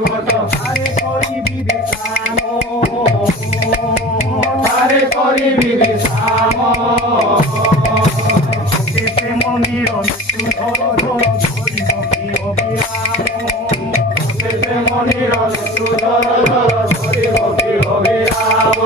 ভট তারে করিবি বিশ্রাম তারে করিবি বিশ্রাম প্রেম নিরন ধর ধর ধরিব কি অবিরাম প্রেম নিরন ধর ধর ধরিব কি অবিরাম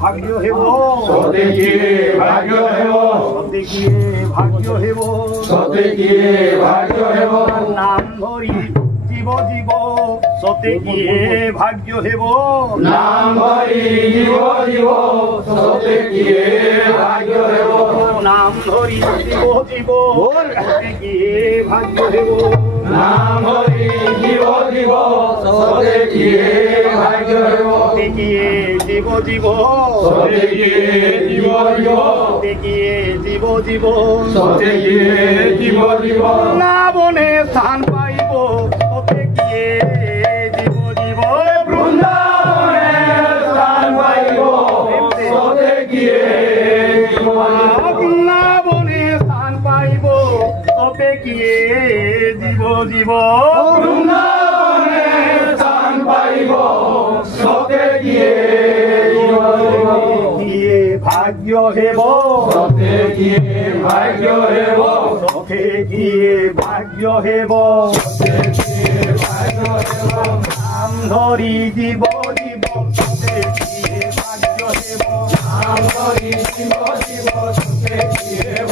ভাগ্য হেব সতে গিয়ে ভাগ্য হেব সতে গিয়ে ভাগ্য হেব সতে গিয়ে ভাগ্য হেব নাম ধরি জীব জীব সতে গিয়ে ভাগ্য হেব নাম ধরি জীব জীব সতে গিয়ে ভাগ্য হেব নাম ধরি জীব জীব সতে গিয়ে ভাগ্য হেব নাম ধরি জীব জীব সতে গিয়ে ভাগ্য হেব সতে গিয়ে জীব জীব সতে গিয়ে জীব জীব সতে গিয়ে জীব জীব সতে গিয়ে জীব জীব না বনে স্থান পাইব সতে গিয়ে জীব জীব বৃন্দাবনে স্থান পাইব সতে গিয়ে বৃন্দাবনে স্থান পাইব সতে গিয়ে জীব জীব বৃন্দাবনে স্থান পাইব সতে গিয়ে ভাগ্য হেব সতে গিয়ে ভাগ্য হেব সতে গিয়ে ভাগ্য হেব সতে গিয়ে ভাগ্য হেব নাম ধরি জীব জীব সতে গিয়ে ভাগ্য হেব নাম ধরি জীব জীব সতে গিয়ে